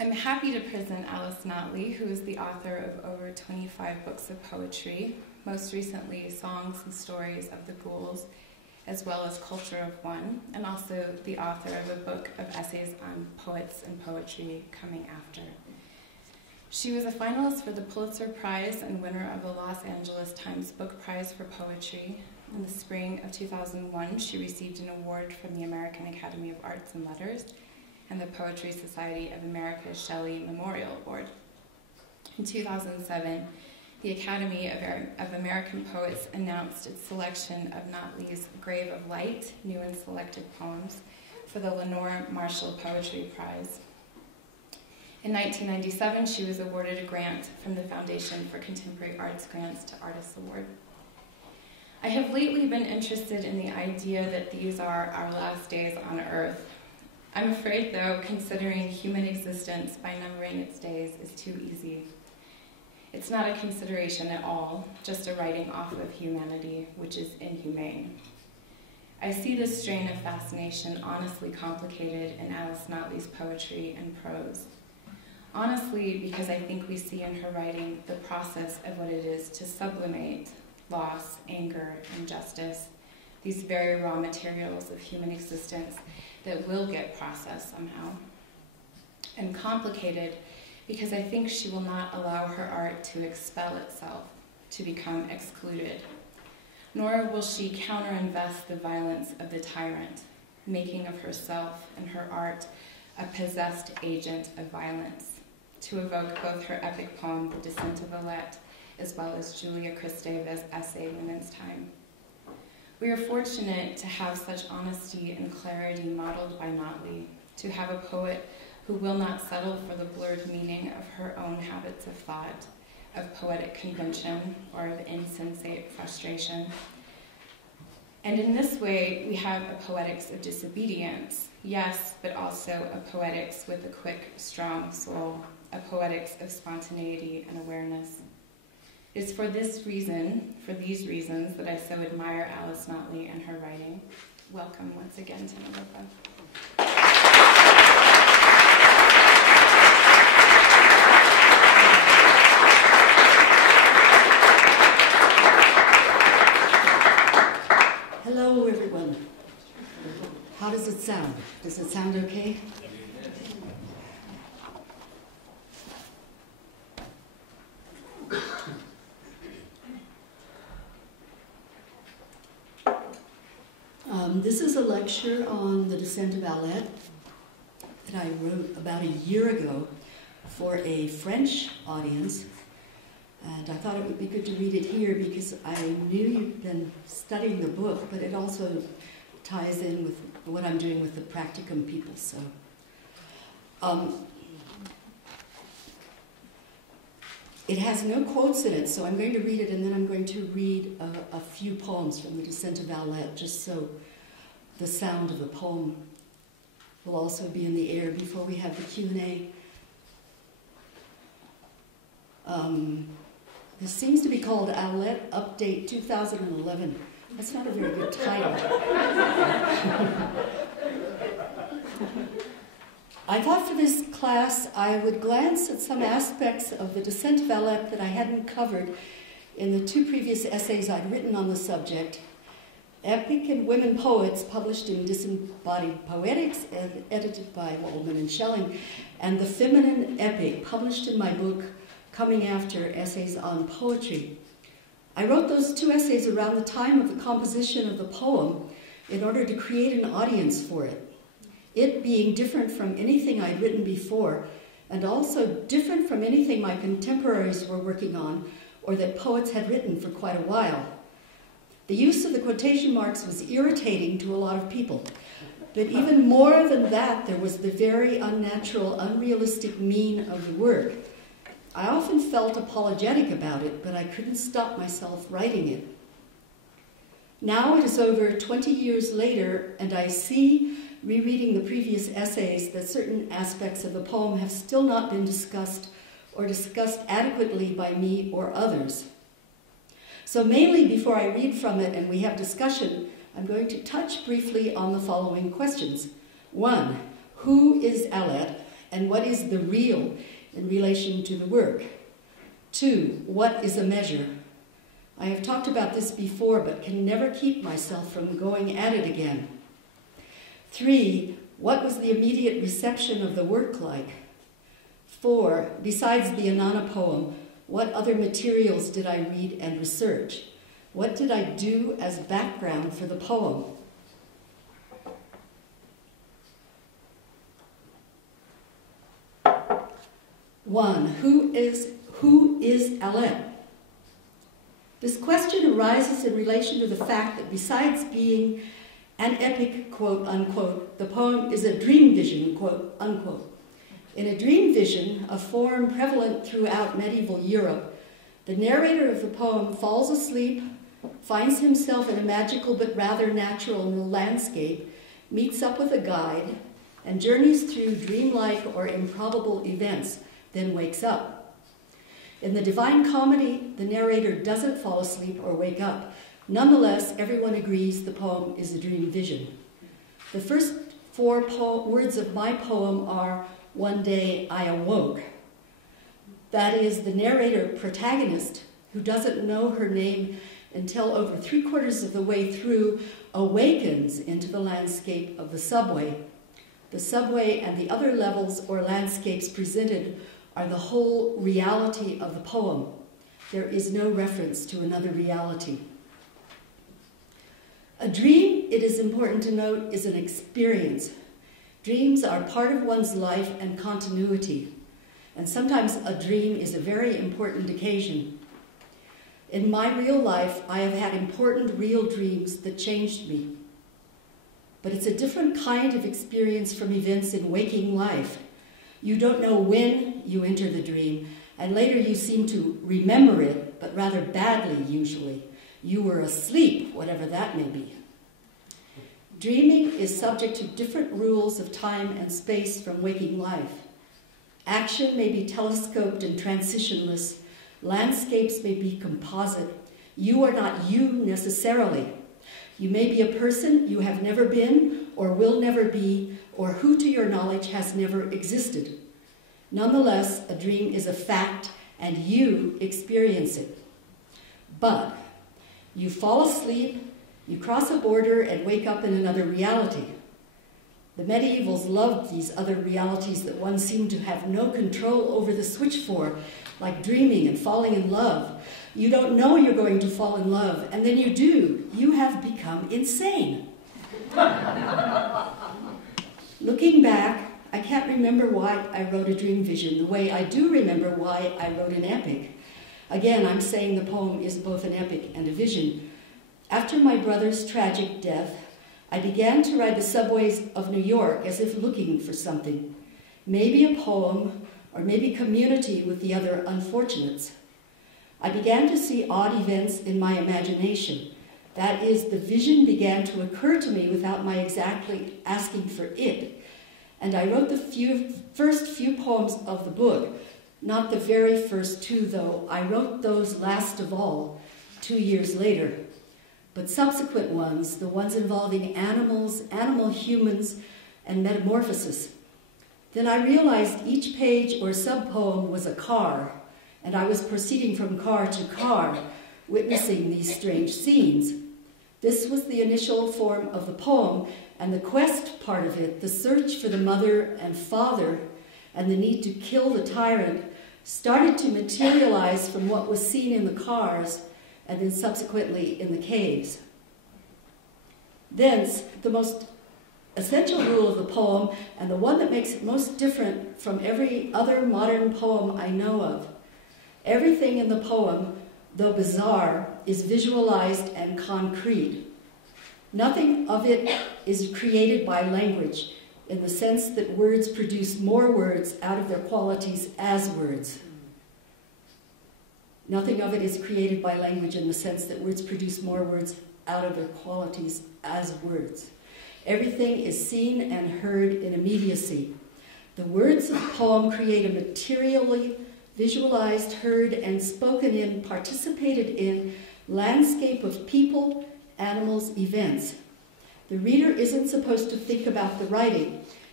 I'm happy to present Alice Notley, who is the author of over 25 books of poetry, most recently Songs and Stories of the Ghouls, as well as Culture of One, and also the author of a book of essays on poets and poetry coming after. She was a finalist for the Pulitzer Prize and winner of the Los Angeles Times Book Prize for Poetry. In the spring of 2001, she received an award from the American Academy of Arts and Letters and the Poetry Society of America's Shelley Memorial Award. In 2007, the Academy of American Poets announced its selection of Notley's Grave of Light, New and Selected Poems, for the Lenore Marshall Poetry Prize. In 1997, she was awarded a grant from the Foundation for Contemporary Arts Grants to Artists Award. I have lately been interested in the idea that these are our last days on Earth. I'm afraid, though, considering human existence by numbering its days is too easy. It's not a consideration at all, just a writing off of humanity, which is inhumane. I see this strain of fascination honestly complicated in Alice Notley's poetry and prose. Honestly, because I think we see in her writing the process of what it is to sublimate loss, anger, injustice, these very raw materials of human existence that will get processed somehow. And complicated because I think she will not allow her art to expel itself, to become excluded. Nor will she counterinvest the violence of the tyrant, making of herself and her art a possessed agent of violence, to evoke both her epic poem, The Descent of Alette, as well as Julia Kristeva's essay, Women's Time. We are fortunate to have such honesty and clarity modeled by Notley, to have a poet who will not settle for the blurred meaning of her own habits of thought, of poetic convention, or of insensate frustration. And in this way, we have a poetics of disobedience, yes, but also a poetics with a quick, strong soul, a poetics of spontaneity and awareness. It is for this reason, for these reasons, that I so admire Alice Notley and her writing. Welcome once again to Naropa. Hello, everyone. How does it sound? Does it sound okay? This is a lecture on The Descent of Alette that I wrote about a year ago for a French audience. And I thought it would be good to read it here because I knew you'd been studying the book, but it also ties in with what I'm doing with the practicum people. So, it has no quotes in it, so I'm going to read it, and then I'm going to read a few poems from The Descent of Alette, just so the sound of the poem will also be in the air before we have the Q&A. This seems to be called Alette Update 2011. That's not a very good title. I thought for this class I would glance at some aspects of The Descent of Alette that I hadn't covered in the two previous essays I'd written on the subject, Epic and Women Poets, published in Disembodied Poetics, edited by Waldman and Schelling, and The Feminine Epic, published in my book, Coming After, Essays on Poetry. I wrote those two essays around the time of the composition of the poem in order to create an audience for it. It being different from anything I'd written before, and also different from anything my contemporaries were working on, or that poets had written for quite a while. The use of the quotation marks was irritating to a lot of people. But even more than that, there was the very unnatural, unrealistic mean of the word. I often felt apologetic about it, but I couldn't stop myself writing it. Now it is over 20 years later, and I see, rereading the previous essays, that certain aspects of the poem have still not been discussed or discussed adequately by me or others. So mainly before I read from it and we have discussion, I'm going to touch briefly on the following questions. 1, who is Alette? And what is the real in relation to the work? 2, what is a measure? I have talked about this before, but can never keep myself from going at it again. 3, what was the immediate reception of the work like? 4, besides the Anana poem, what other materials did I read and research? What did I do as background for the poem? One, who is Allen? This question arises in relation to the fact that besides being an epic, quote unquote, the poem is a dream vision, quote unquote. In a dream vision, a form prevalent throughout medieval Europe, the narrator of the poem falls asleep, finds himself in a magical but rather natural landscape, meets up with a guide, and journeys through dreamlike or improbable events, then wakes up. In the Divine Comedy, the narrator doesn't fall asleep or wake up. Nonetheless, everyone agrees the poem is a dream vision. The first 4 words of my poem are, "One day I awoke." That is, the narrator protagonist, who doesn't know her name until over 3/4 of the way through, awakens into the landscape of the subway. The subway and the other levels or landscapes presented are the whole reality of the poem. There is no reference to another reality. A dream, it is important to note, is an experience. Dreams are part of one's life and continuity, and sometimes a dream is a very important occasion. In my real life, I have had important real dreams that changed me. But it's a different kind of experience from events in waking life. You don't know when you enter the dream, and later you seem to remember it, but rather badly usually. You were asleep, whatever that may be. Dreaming is subject to different rules of time and space from waking life. Action may be telescoped and transitionless. Landscapes may be composite. You are not you necessarily. You may be a person you have never been or will never be, or who to your knowledge has never existed. Nonetheless, a dream is a fact and you experience it. But you fall asleep, you cross a border and wake up in another reality. The medievals loved these other realities that one seemed to have no control over the switch for, like dreaming and falling in love. You don't know you're going to fall in love, and then you do. You have become insane. Looking back, I can't remember why I wrote a dream vision the way I do remember why I wrote an epic. Again, I'm saying the poem is both an epic and a vision. After my brother's tragic death, I began to ride the subways of New York as if looking for something. Maybe a poem, or maybe community with the other unfortunates. I began to see odd events in my imagination. That is, the vision began to occur to me without my exactly asking for it. And I wrote the first few poems of the book. Not the very first 2, though. I wrote those last of all, 2 years later. But subsequent ones, the ones involving animals, animal humans, and metamorphosis. Then I realized each page or sub-poem was a car, and I was proceeding from car to car, witnessing these strange scenes. This was the initial form of the poem, and the quest part of it, the search for the mother and father, and the need to kill the tyrant, started to materialize from what was seen in the cars, and then subsequently in the caves. Thence, the most essential rule of the poem, and the one that makes it most different from every other modern poem I know of. Everything in the poem, though bizarre, is visualized and concrete. Nothing of it is created by language, in the sense that words produce more words out of their qualities as words. Nothing of it is created by language in the sense that words produce more words out of their qualities as words. Everything is seen and heard in immediacy. The words of the poem create a materially visualized, heard, and spoken in, participated in landscape of people, animals, events. The reader isn't supposed to think about the writing.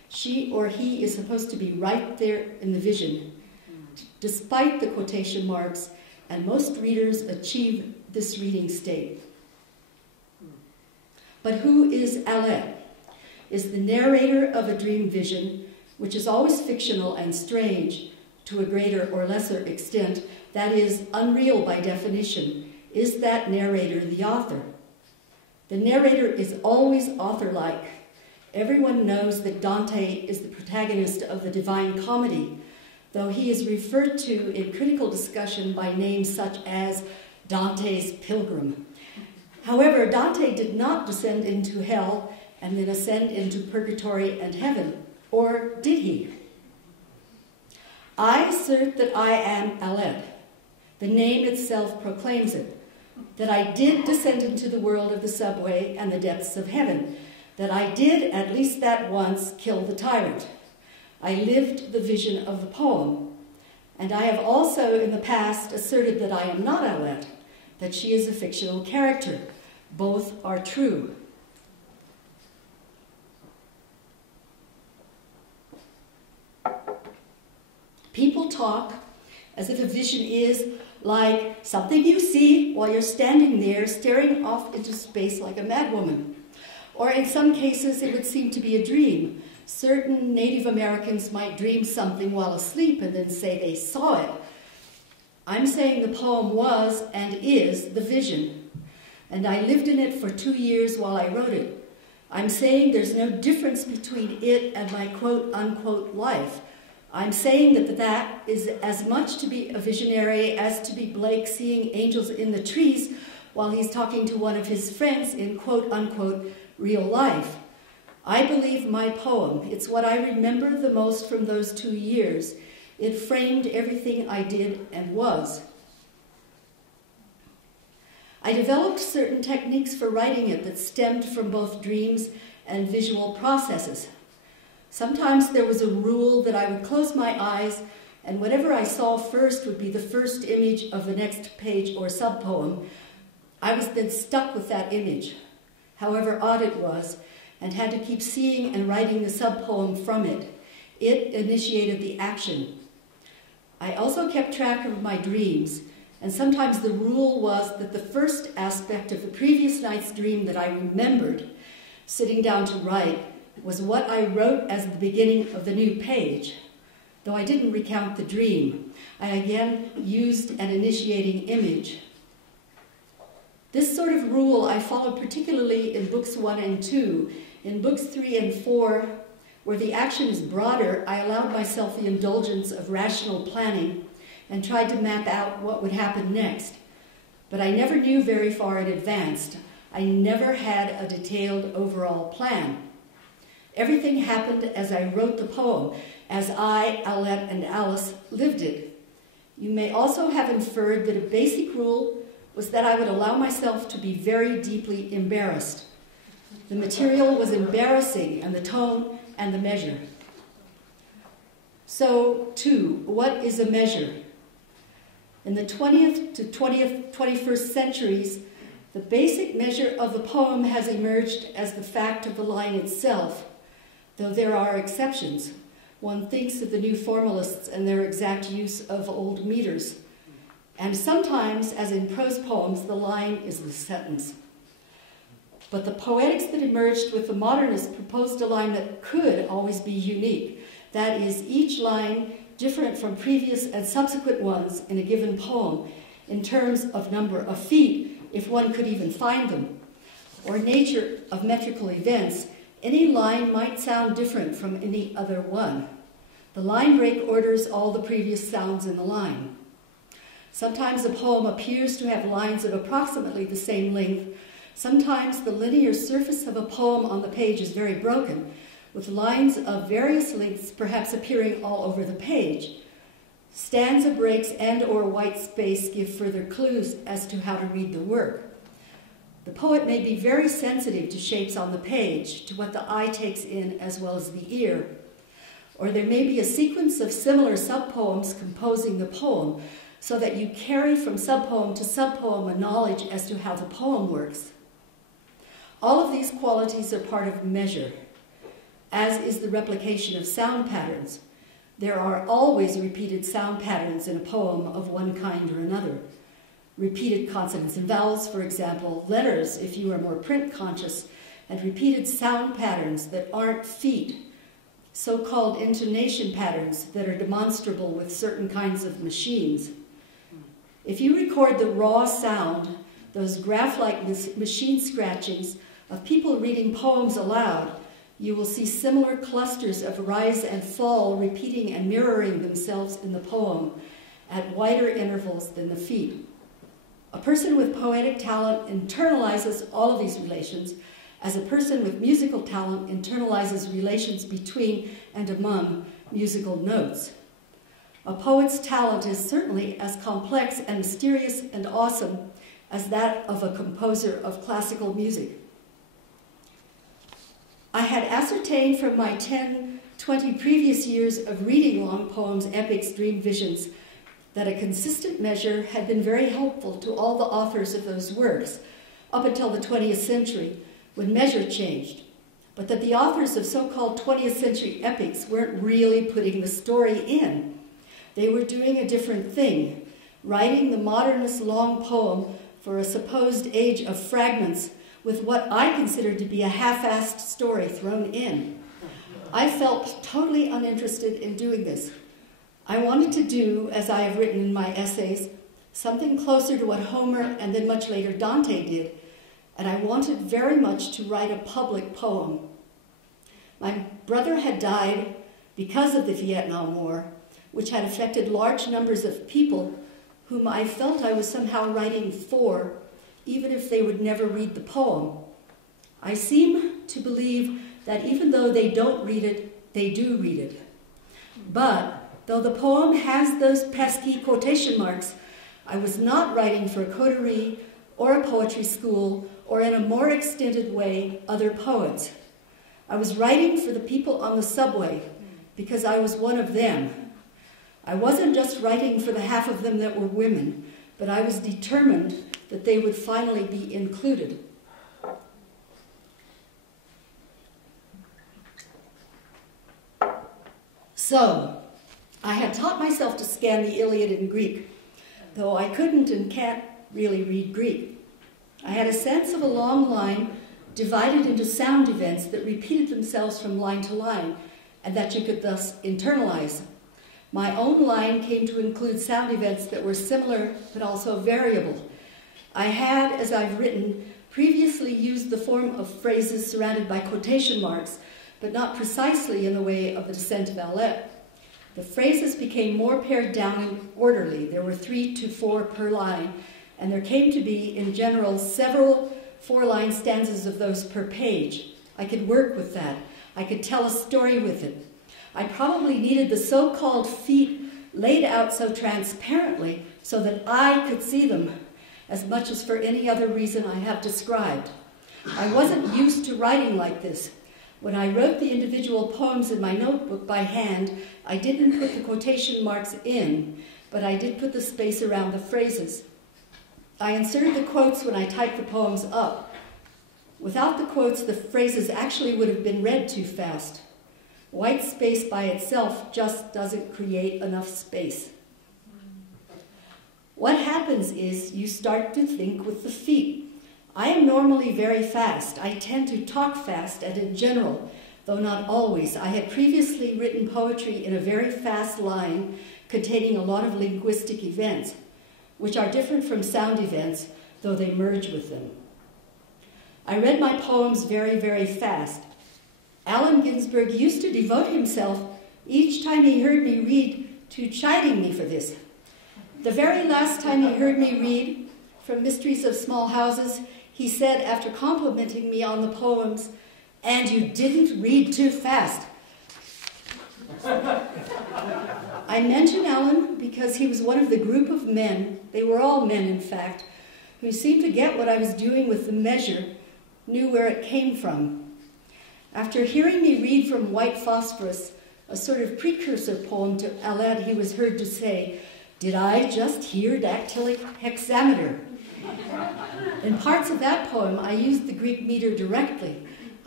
She or he is supposed to be right there in the vision, despite the quotation marks, and most readers achieve this reading state. But who is Allen? Is the narrator of a dream vision, which is always fictional and strange to a greater or lesser extent, that is, unreal by definition. Is that narrator the author? The narrator is always author-like. Everyone knows that Dante is the protagonist of the Divine Comedy, though he is referred to in critical discussion by names such as Dante's Pilgrim. However, Dante did not descend into hell and then ascend into purgatory and heaven, or did he? I assert that I am Allen. The name itself proclaims it, that I did descend into the world of the subway and the depths of heaven, that I did, at least that once, kill the tyrant. I lived the vision of the poem, and I have also in the past asserted that I am not Allen, that she is a fictional character. Both are true. People talk as if a vision is like something you see while you're standing there staring off into space like a madwoman. Or in some cases, it would seem to be a dream. Certain Native Americans might dream something while asleep and then say they saw it. I'm saying the poem was and is the vision, and I lived in it for 2 years while I wrote it. I'm saying there's no difference between it and my quote-unquote life. I'm saying that is as much to be a visionary as to be Blake seeing angels in the trees while he's talking to one of his friends in quote-unquote real life. I believe my poem. It's what I remember the most from those 2 years. It framed everything I did and was. I developed certain techniques for writing it that stemmed from both dreams and visual processes. Sometimes there was a rule that I would close my eyes, and whatever I saw first would be the first image of the next page or subpoem. I was then stuck with that image, however odd it was, and had to keep seeing and writing the subpoem from it. It initiated the action. I also kept track of my dreams, and sometimes the rule was that the first aspect of the previous night's dream that I remembered, sitting down to write, was what I wrote as the beginning of the new page. Though I didn't recount the dream, I again used an initiating image. This sort of rule I followed particularly in books 1 and 2. In books 3 and 4, where the action is broader, I allowed myself the indulgence of rational planning and tried to map out what would happen next. But I never knew very far in advance. I never had a detailed overall plan. Everything happened as I wrote the poem, as I, Allen, and Alice lived it. You may also have inferred that a basic rule was that I would allow myself to be very deeply embarrassed. The material was embarrassing, and the tone and the measure. So, too, what is a measure? In the 20th to 21st centuries, the basic measure of the poem has emerged as the fact of the line itself, though there are exceptions. One thinks of the new formalists and their exact use of old meters. And sometimes, as in prose poems, the line is the sentence. But the poetics that emerged with the modernists proposed a line that could always be unique. That is, each line different from previous and subsequent ones in a given poem in terms of number of feet, if one could even find them, or nature of metrical events. Any line might sound different from any other one. The line break orders all the previous sounds in the line. Sometimes a poem appears to have lines of approximately the same length. Sometimes the linear surface of a poem on the page is very broken, with lines of various lengths perhaps appearing all over the page. Stanza breaks and/or white space give further clues as to how to read the work. The poet may be very sensitive to shapes on the page, to what the eye takes in as well as the ear. Or there may be a sequence of similar subpoems composing the poem, so that you carry from subpoem to subpoem a knowledge as to how the poem works. All of these qualities are part of measure. as is the replication of sound patterns. There are always repeated sound patterns in a poem of one kind or another. Repeated consonants and vowels, for example, letters, if you are more print conscious, and repeated sound patterns that aren't feet, so-called intonation patterns that are demonstrable with certain kinds of machines. If you record the raw sound, those graph-like machine scratchings of people reading poems aloud, you will see similar clusters of rise and fall repeating and mirroring themselves in the poem at wider intervals than the feet. A person with poetic talent internalizes all of these relations, as a person with musical talent internalizes relations between and among musical notes. A poet's talent is certainly as complex and mysterious and awesome as that of a composer of classical music. I had ascertained from my 10, 20 previous years of reading long poems, epics, dream visions, that a consistent measure had been very helpful to all the authors of those works up until the 20th century, when measure changed, but that the authors of so-called 20th century epics weren't really putting the story in. They were doing a different thing, writing the modernist long poem for a supposed age of fragments with what I considered to be a half-assed story thrown in. I felt totally uninterested in doing this. I wanted to do, as I have written in my essays, something closer to what Homer and then much later Dante did, and I wanted very much to write a public poem. My brother had died because of the Vietnam War, which had affected large numbers of people whom I felt I was somehow writing for, even if they would never read the poem. I seem to believe that even though they don't read it, they do read it. But though the poem has those pesky quotation marks, I was not writing for a coterie or a poetry school or, in a more extended way, other poets. I was writing for the people on the subway because I was one of them. I wasn't just writing for the half of them that were women, but I was determined that they would finally be included. So, I had taught myself to scan the Iliad in Greek, though I couldn't and can't really read Greek. I had a sense of a long line divided into sound events that repeated themselves from line to line, and that you could thus internalize. My own line came to include sound events that were similar but also variable. I had, as I've written, previously used the form of phrases surrounded by quotation marks, but not precisely in the way of the descent of Alep. The phrases became more pared down and orderly. There were 3 to 4 per line, and there came to be, in general, several 4-line stanzas of those per page. I could work with that. I could tell a story with it. I probably needed the so-called feet laid out so transparently so that I could see them, as much as for any other reason I have described. I wasn't used to writing like this. When I wrote the individual poems in my notebook by hand, I didn't put the quotation marks in, but I did put the space around the phrases. I inserted the quotes when I typed the poems up. Without the quotes, the phrases actually would have been read too fast. White space by itself just doesn't create enough space. What happens is you start to think with the feet. I am normally very fast. I tend to talk fast and in general, though not always. I had previously written poetry in a very fast line containing a lot of linguistic events, which are different from sound events, though they merge with them. I read my poems very, very fast. Allen Ginsberg used to devote himself, each time he heard me read, to chiding me for this. The very last time he heard me read from Mysteries of Small Houses, he said, after complimenting me on the poems, "And you didn't read too fast." I mention Allen because he was one of the group of men, they were all men in fact, who seemed to get what I was doing with the measure, knew where it came from. After hearing me read from White Phosphorus, a sort of precursor poem to Iliad, he was heard to say, "Did I just hear dactylic hexameter?" In parts of that poem, I used the Greek meter directly.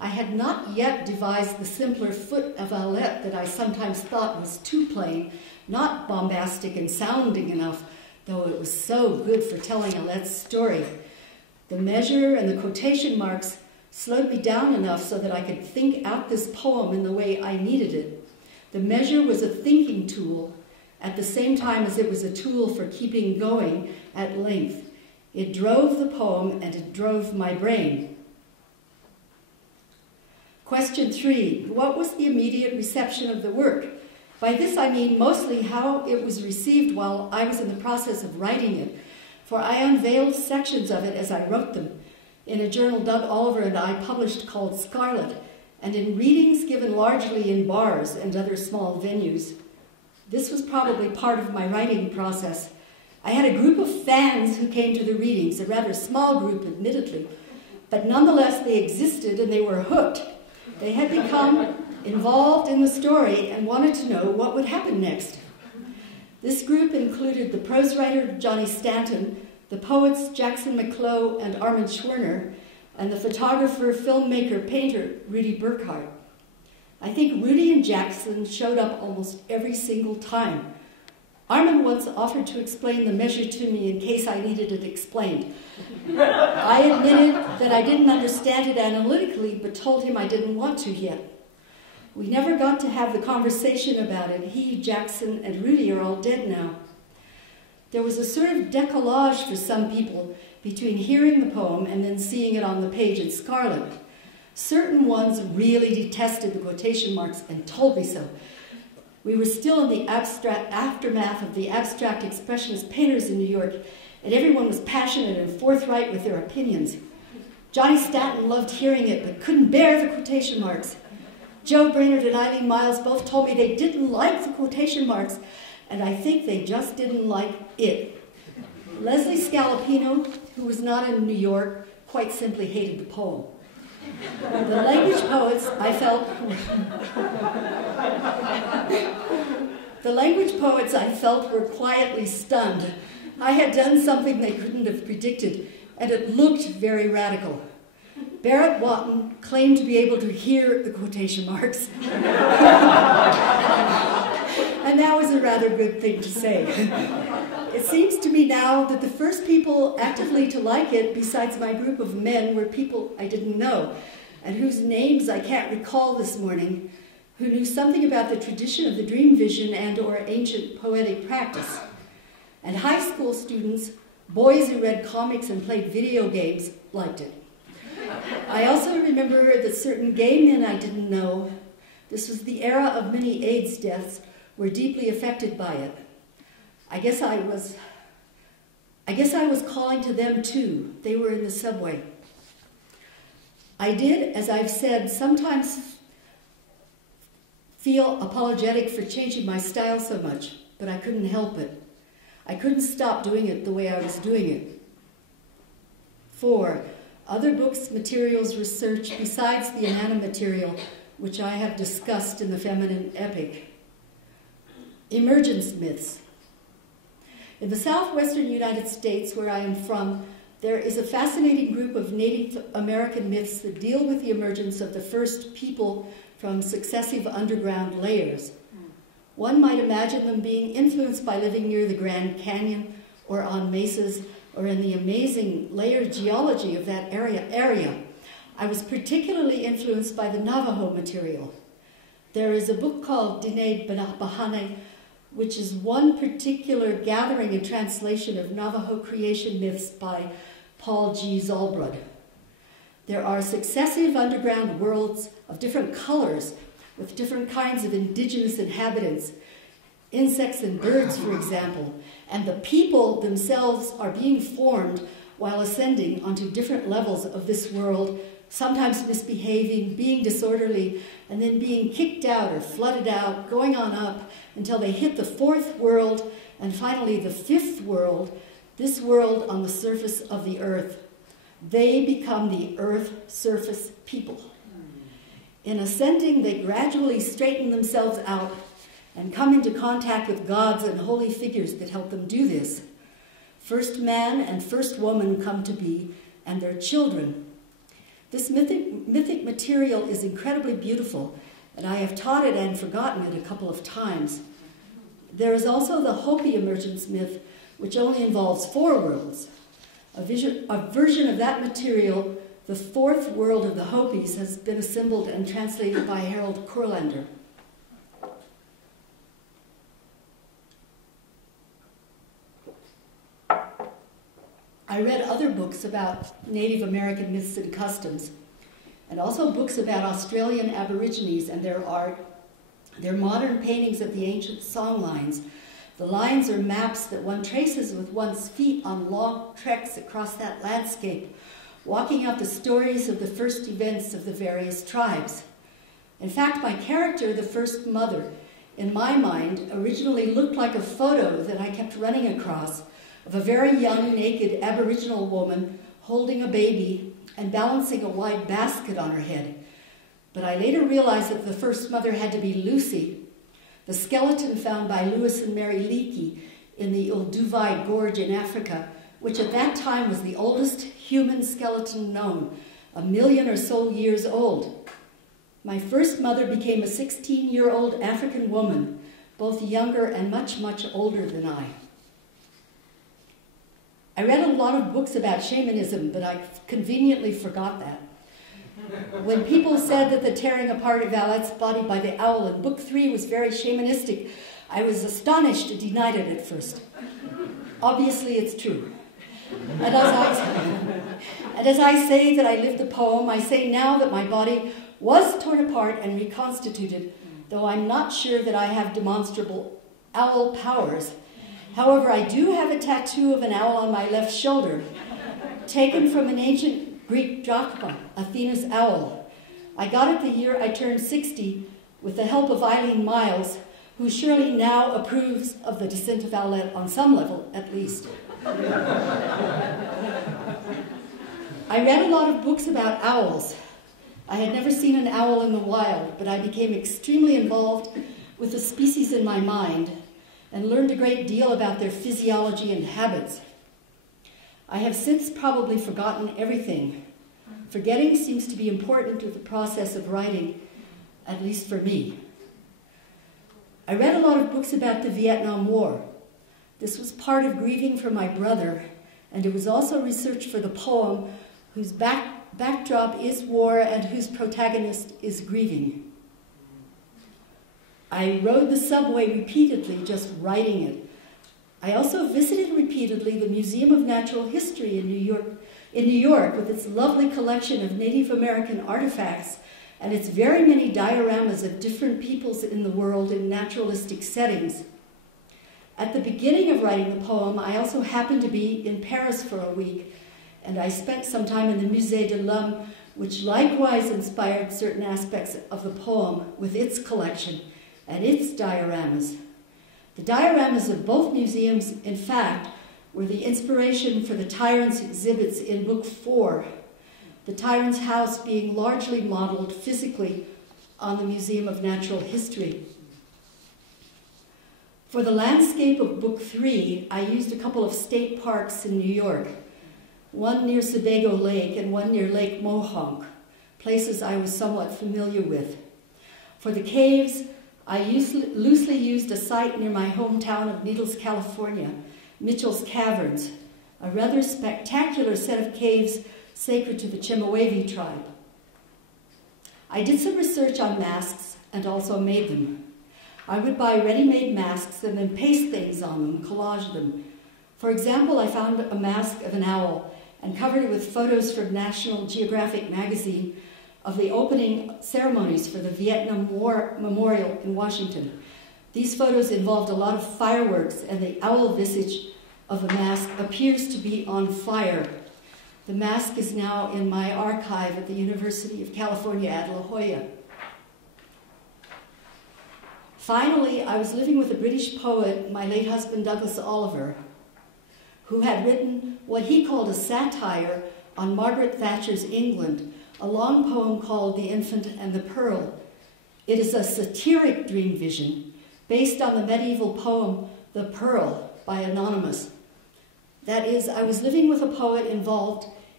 I had not yet devised the simpler foot of Aulette that I sometimes thought was too plain, not bombastic and sounding enough, though it was so good for telling Aulette's story. The measure and the quotation marks slowed me down enough so that I could think out this poem in the way I needed it. The measure was a thinking tool at the same time as it was a tool for keeping going at length. It drove the poem and it drove my brain. Question 3, what was the immediate reception of the work? By this I mean mostly how it was received while I was in the process of writing it, for I unveiled sections of it as I wrote them in a journal Doug Oliver and I published called Scarlet, and in readings given largely in bars and other small venues. This was probably part of my writing process. I had a group of fans who came to the readings, a rather small group admittedly, but nonetheless they existed and they were hooked. They had become involved in the story and wanted to know what would happen next. This group included the prose writer Johnny Stanton, the poets Jackson McClough and Armand Schwerner, and the photographer, filmmaker, painter Rudy Burkhardt. I think Rudy and Jackson showed up almost every single time. Armand once offered to explain the measure to me in case I needed it explained. I admitted that I didn't understand it analytically, but told him I didn't want to yet. We never got to have the conversation about it. He, Jackson, and Rudy are all dead now. There was a sort of décollage for some people between hearing the poem and then seeing it on the page in Scarlet. Certain ones really detested the quotation marks and told me so. We were still in the aftermath of the abstract expressionist painters in New York, and everyone was passionate and forthright with their opinions. Johnny Stanton loved hearing it, but couldn't bear the quotation marks. Joe Brainerd and Eileen Miles both told me they didn't like the quotation marks, and I think they just didn't like it. Leslie Scalapino, who was not in New York, quite simply hated the poem. The language poets, I felt, were quietly stunned. I had done something they couldn't have predicted, and it looked very radical. Barrett Watton claimed to be able to hear the quotation marks. And that was a rather good thing to say. It seems to me now that the first people actively to like it, besides my group of men, were people I didn't know, and whose names I can't recall this morning, who knew something about the tradition of the dream vision and or ancient poetic practice. And high school students, boys who read comics and played video games, liked it. I also remember that certain gay men I didn't know, this was the era of many AIDS deaths, were deeply affected by it. I guess I was calling to them too. They were in the subway. I did, as I've said, sometimes feel apologetic for changing my style so much, but I couldn't help it. I couldn't stop doing it the way I was doing it. 4. Other books, materials, research, besides the Inanna material, which I have discussed in the Feminine Epic. Emergence myths. In the southwestern United States, where I am from, there is a fascinating group of Native American myths that deal with the emergence of the first people from successive underground layers. One might imagine them being influenced by living near the Grand Canyon or on mesas or in the amazing layered geology of that area. I was particularly influenced by the Navajo material. There is a book called Diné Bahane, which is one particular gathering and translation of Navajo creation myths by Paul G. Zollbrod. There are successive underground worlds of different colors with different kinds of indigenous inhabitants, insects and birds, for example, and the people themselves are being formed while ascending onto different levels of this world, sometimes misbehaving, being disorderly, and then being kicked out or flooded out, going on up until they hit the 4th world and finally the 5th world, this world on the surface of the earth. They become the earth surface people. In ascending, they gradually straighten themselves out and come into contact with gods and holy figures that help them do this. First man and first woman come to be, and their children. This mythic material is incredibly beautiful, and I have taught it and forgotten it a couple of times. There is also the Hopi emergence myth, which only involves 4 worlds. A version of that material, the 4th world of the Hopis, has been assembled and translated by Harold Kurlander. I read other books about Native American myths and customs, and also books about Australian Aborigines and their art, their modern paintings of the ancient songlines. The lines are maps that one traces with one's feet on long treks across that landscape, walking out the stories of the first events of the various tribes. In fact, my character, the first mother, in my mind, originally looked like a photo that I kept running across of a very young, naked Aboriginal woman holding a baby and balancing a wide basket on her head. But I later realized that the first mother had to be Lucy, the skeleton found by Lewis and Mary Leakey in the Olduvai Gorge in Africa, which at that time was the oldest human skeleton known, 1 million or so years old. My first mother became a 16-year-old African woman, both younger and much, much older than I. I read a lot of books about shamanism, but I conveniently forgot that. When people said that the tearing apart of Alette's body by the owl in Book 3 was very shamanistic, I was astonished and denied it at first. Obviously, it's true. And as I say that I lived the poem, I say now that my body was torn apart and reconstituted, though I'm not sure that I have demonstrable owl powers. However, I do have a tattoo of an owl on my left shoulder, taken from an ancient Greek drachma, Athena's owl. I got it the year I turned 60 with the help of Eileen Miles, who surely now approves of the descent of Owlette on some level, at least. I read a lot of books about owls. I had never seen an owl in the wild, but I became extremely involved with the species in my mind and learned a great deal about their physiology and habits. I have since probably forgotten everything. Forgetting seems to be important to the process of writing, at least for me. I read a lot of books about the Vietnam War. This was part of grieving for my brother, and it was also research for the poem whose backdrop is war and whose protagonist is grieving. I rode the subway repeatedly, just writing it. I also visited repeatedly the Museum of Natural History in New York with its lovely collection of Native American artifacts and its very many dioramas of different peoples in the world in naturalistic settings. At the beginning of writing the poem, I also happened to be in Paris for a week, and I spent some time in the Musée de l'Homme, which likewise inspired certain aspects of the poem with its collection and its dioramas. The dioramas of both museums, in fact, were the inspiration for the Tyrant's exhibits in Book 4, the Tyrant's house being largely modeled physically on the Museum of Natural History. For the landscape of Book 3, I used a couple of state parks in New York, one near Sebago Lake and one near Lake Mohonk, places I was somewhat familiar with. For the caves, I loosely used a site near my hometown of Needles, California, Mitchell's Caverns, a rather spectacular set of caves sacred to the Chemehuevi tribe. I did some research on masks and also made them. I would buy ready-made masks and then paste things on them, collage them. For example, I found a mask of an owl and covered it with photos from National Geographic magazine of the opening ceremonies for the Vietnam War Memorial in Washington. These photos involved a lot of fireworks, and the owl visage of the mask appears to be on fire. The mask is now in my archive at the University of California at La Jolla. Finally, I was living with a British poet, my late husband Douglas Oliver, who had written what he called a satire on Margaret Thatcher's England, a long poem called The Infant and the Pearl. It is a satiric dream vision based on the medieval poem The Pearl by Anonymous. That is, I was living with a poet involved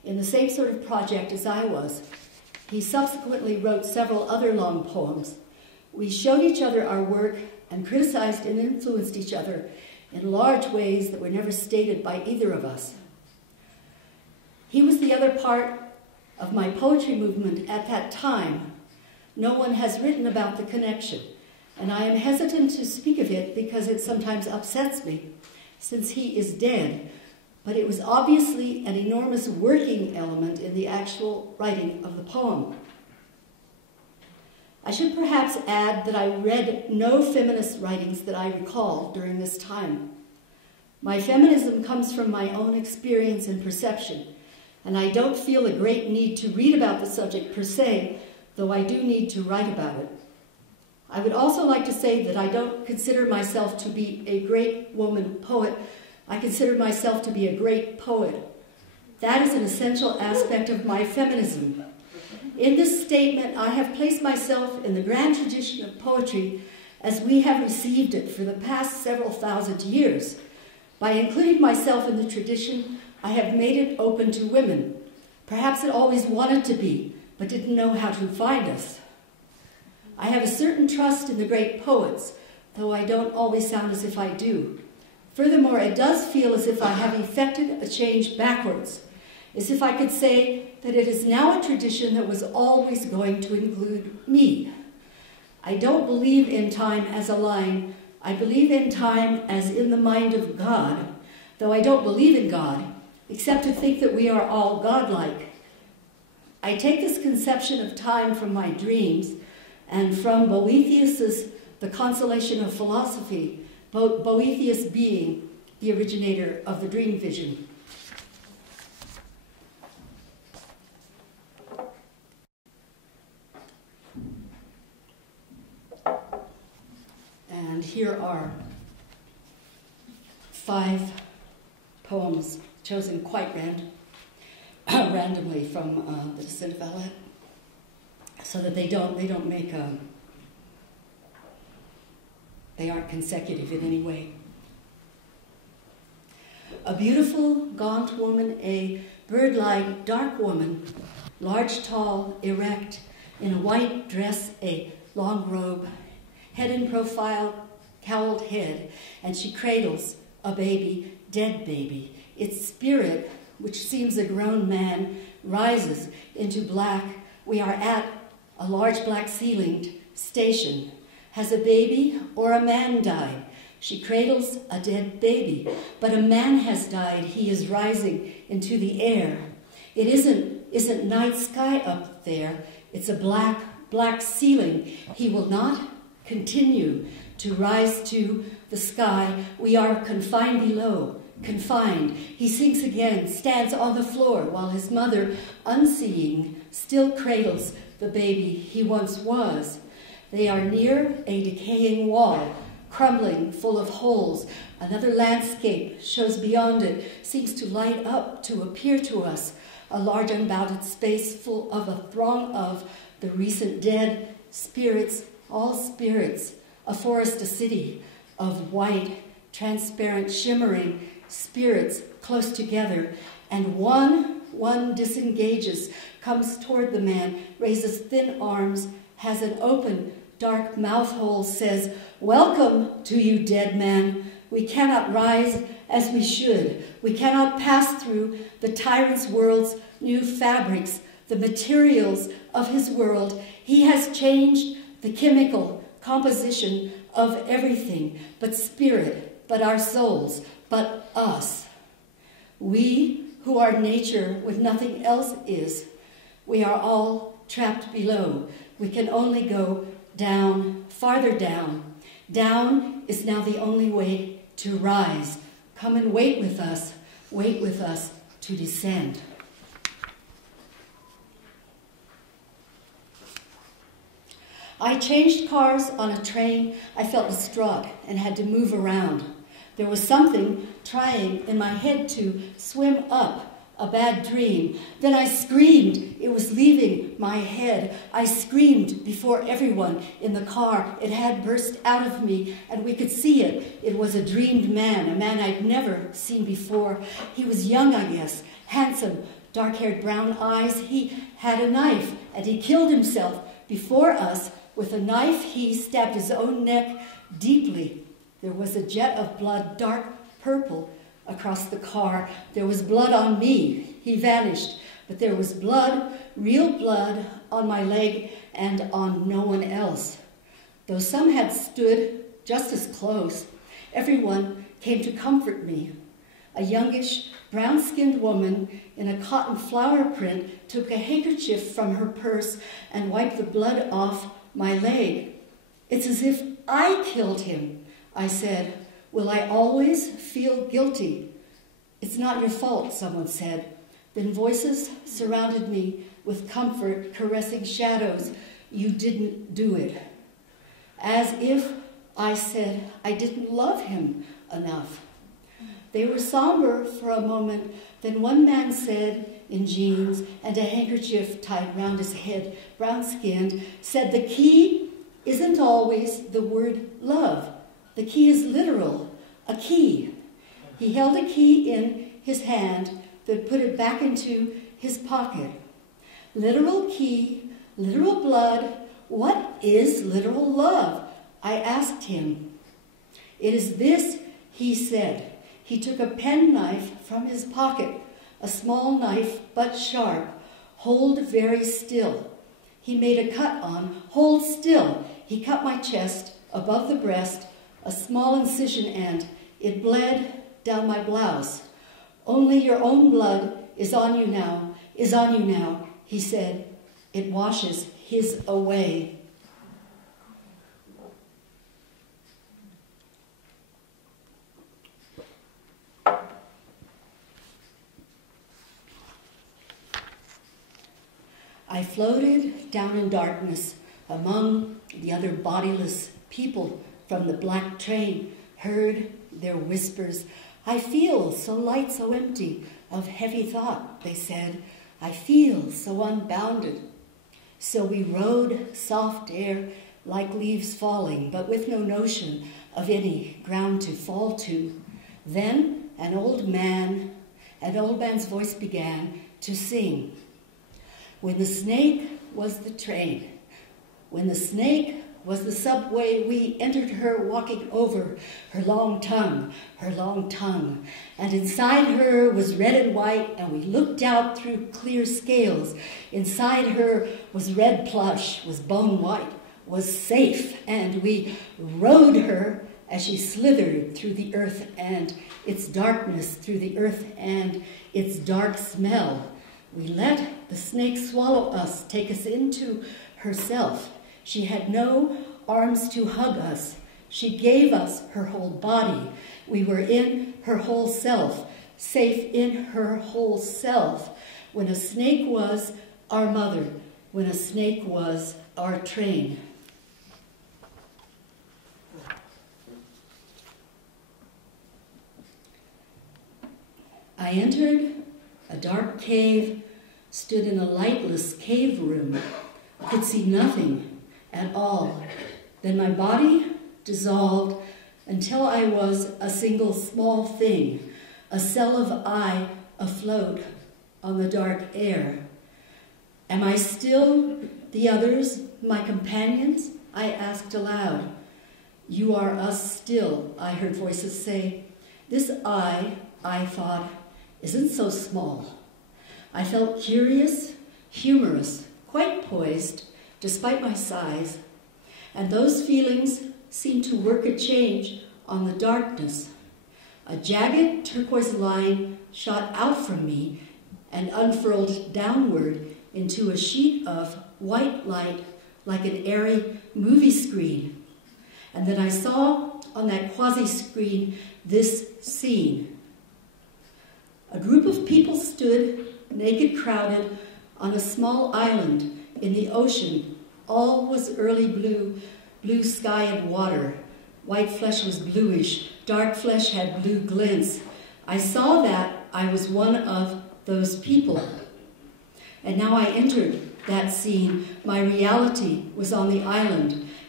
in the same sort of project as I was. He subsequently wrote several other long poems. We showed each other our work and criticized and influenced each other in large ways that were never stated by either of us. He was the other part of my poetry movement at that time. No one has written about the connection, and I am hesitant to speak of it because it sometimes upsets me, since he is dead, but it was obviously an enormous working element in the actual writing of the poem. I should perhaps add that I read no feminist writings that I recall during this time. My feminism comes from my own experience and perception, and I don't feel a great need to read about the subject per se, though I do need to write about it. I would also like to say that I don't consider myself to be a great woman poet. I consider myself to be a great poet. That is an essential aspect of my feminism. In this statement, I have placed myself in the grand tradition of poetry as we have received it for the past several thousand years. By including myself in the tradition, I have made it open to women. Perhaps it always wanted to be, but didn't know how to find us. I have a certain trust in the great poets, though I don't always sound as if I do. Furthermore, it does feel as if I have effected a change backwards, as if I could say that it is now a tradition that was always going to include me. I don't believe in time as a line. I believe in time as in the mind of God, though I don't believe in God, except to think that we are all godlike. I take this conception of time from my dreams and from Boethius's The Consolation of Philosophy, Boethius being the originator of the dream vision. And here are 5 poems chosen quite randomly from the Descent of Iliad, so that they aren't consecutive in any way. A beautiful, gaunt woman, a bird-like, dark woman, large, tall, erect, in a white dress, a long robe, head in profile, cowled head, and she cradles a baby, dead baby. Its spirit, which seems a grown man, rises into black. We are at a large black-ceilinged station. Has a baby or a man died? She cradles a dead baby, but a man has died. He is rising into the air. It isn't night sky up there. It's a black ceiling. He will not continue to rise to the sky. We are confined below, confined. He sinks again, stands on the floor, while his mother, unseeing, still cradles the baby he once was. They are near a decaying wall, crumbling, full of holes. Another landscape shows beyond it, seems to light up, to appear to us, a large unbounded space full of a throng of the recent dead, spirits, all spirits, a forest, a city of white, transparent, shimmering spirits close together, and one disengages, comes toward the man, raises thin arms, has an open, dark mouth hole, says, "Welcome to you, dead man. We cannot rise as we should. We cannot pass through the tyrant's world's new fabrics, the materials of his world. He has changed the chemical composition of everything, but spirit, but our souls, but us. We who are nature when nothing else is, we are all trapped below. We can only go down, farther down. Down is now the only way to rise. Come and wait with us to descend." I changed cars on a train. I felt distraught and had to move around. There was something trying in my head to swim up a bad dream. Then I screamed. It was leaving my head. I screamed before everyone in the car. It had burst out of me, and we could see it. It was a dreamed man, a man I'd never seen before. He was young, I guess, handsome, dark-haired brown eyes. He had a knife, and he killed himself before us. With a knife, he stabbed his own neck deeply. There was a jet of blood, dark purple, across the car. There was blood on me. He vanished. But there was blood, real blood, on my leg and on no one else. Though some had stood just as close, everyone came to comfort me. A youngish, brown-skinned woman in a cotton flower print took a handkerchief from her purse and wiped the blood off my leg. "It's as if I killed him," I said. "Will I always feel guilty?" "It's not your fault," someone said. Then voices surrounded me with comfort, caressing shadows. "You didn't do it." As if I said I didn't love him enough. They were somber for a moment. Then one man said, in jeans and a handkerchief tied round his head, brown-skinned, said, "The key isn't always the word love. The key is literal, a key." He held a key in his hand, then put it back into his pocket. Literal key, literal blood. What is literal love? I asked him. "It is this," he said. He took a penknife from his pocket, a small knife but sharp. "Hold very still." He made a cut on, "Hold still." He cut my chest, above the breast, a small incision end. It bled down my blouse. "Only your own blood is on you now, he said. "It washes his away." I floated down in darkness among the other bodiless people from the black train, heard their whispers. "I feel so light, so empty of heavy thought," they said. "I feel so unbounded." So we rode soft air like leaves falling, but with no notion of any ground to fall to. Then an old man's voice began to sing. When the snake was the train, when the snake was the subway, we entered her walking over her long tongue, and inside her was red and white, and we looked out through clear scales. Inside her was red plush, was bone white, was safe, and we rode her as she slithered through the earth and its darkness, through the earth and its dark smell. We let the snake swallow us, take us into herself. She had no arms to hug us. She gave us her whole body. We were in her whole self, safe in her whole self. When a snake was our mother, when a snake was our train. I entered a dark cave, stood in a lightless cave room, could see nothing at all. Then my body dissolved until I was a single small thing, a cell of I afloat on the dark air. Am I still the others, my companions? I asked aloud. You are us still, I heard voices say. This I thought, isn't so small. I felt curious, humorous, quite poised, despite my size, and those feelings seemed to work a change on the darkness. A jagged turquoise line shot out from me and unfurled downward into a sheet of white light like an airy movie screen. And then I saw on that quasi-screen this scene. A group of people stood, naked, crowded, on a small island in the ocean. All was early blue sky and water. White flesh was bluish. Dark flesh had blue glints. I saw that I was one of those people. And now I entered that scene. My reality was on the island,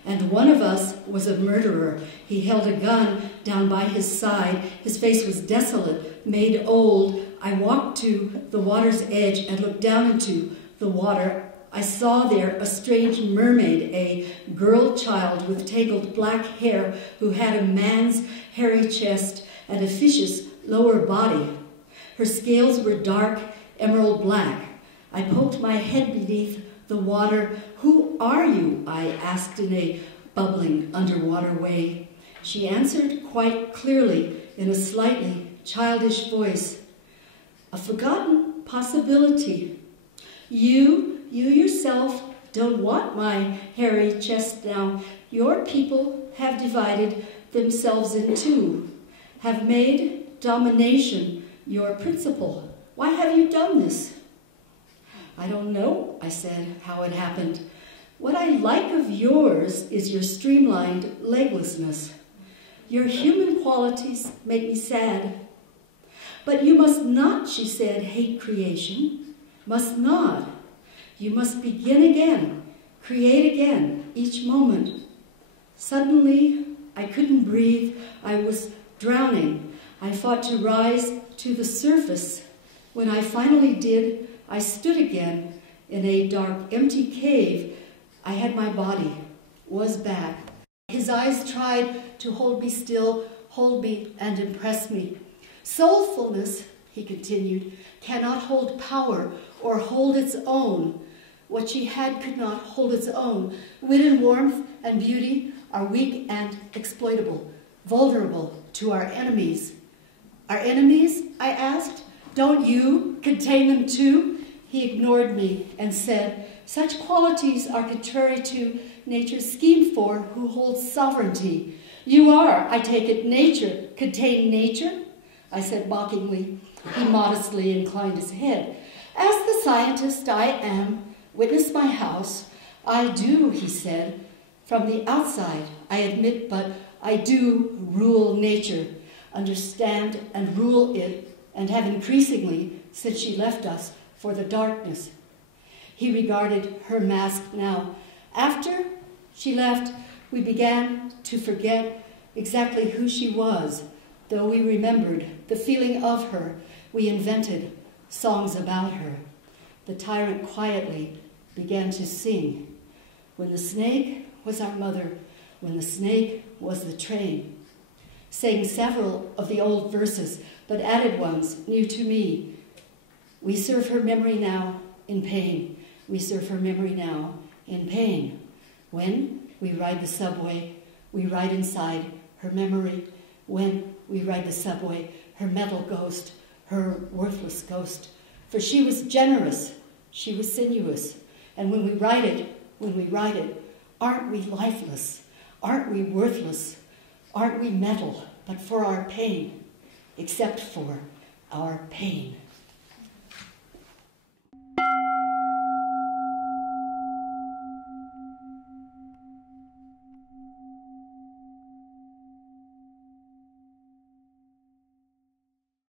and one of us was a murderer. He held a gun down by his side. His face was desolate, made old. I walked to the water's edge and looked down into the water. I saw there a strange mermaid, a girl child with tangled black hair who had a man's hairy chest and a fish's lower body. Her scales were dark, emerald black. I poked my head beneath the water. "Who are you?" I asked in a bubbling underwater way. She answered quite clearly in a slightly childish voice, "A forgotten possibility. You yourself don't want my hairy chest now. Your people have divided themselves in two, have made domination your principle. Why have you done this?" "I don't know," I said, "how it happened. What I like of yours is your streamlined leglessness. Your human qualities make me sad." "But you must not," she said, "hate creation. Must not. You must begin again, create again, each moment." Suddenly, I couldn't breathe. I was drowning. I fought to rise to the surface. When I finally did, I stood again in a dark, empty cave. I had my body, was back. His eyes tried to hold me still, hold me and impress me. "Soulfulness," he continued, "cannot hold power or hold its own. What she had could not hold its own. Wit and warmth and beauty are weak and exploitable, vulnerable to our enemies." "Our enemies?" I asked. "Don't you contain them too?" He ignored me and said, "Such qualities are contrary to nature's scheme for who holds sovereignty. You are, I take it, nature. Contain nature?" I said mockingly. He modestly inclined his head. "As the scientist I am, witness my house. I do," he said. "From the outside, I admit, but I do rule nature, understand and rule it, and have increasingly since she left us for the darkness." He regarded her mask now. "After she left, we began to forget exactly who she was, though we remembered the feeling of her. We invented songs about her." The tyrant quietly began to sing. "When the snake was our mother, when the snake was the train." Sang several of the old verses, but added ones new to me. "We serve her memory now in pain. We serve her memory now in pain. When we ride the subway, we ride inside her memory. When we ride the subway, her metal ghost, her worthless ghost. For she was generous, she was sinuous. And when we ride it, aren't we lifeless? Aren't we worthless? Aren't we metal, but for our pain, except for our pain?"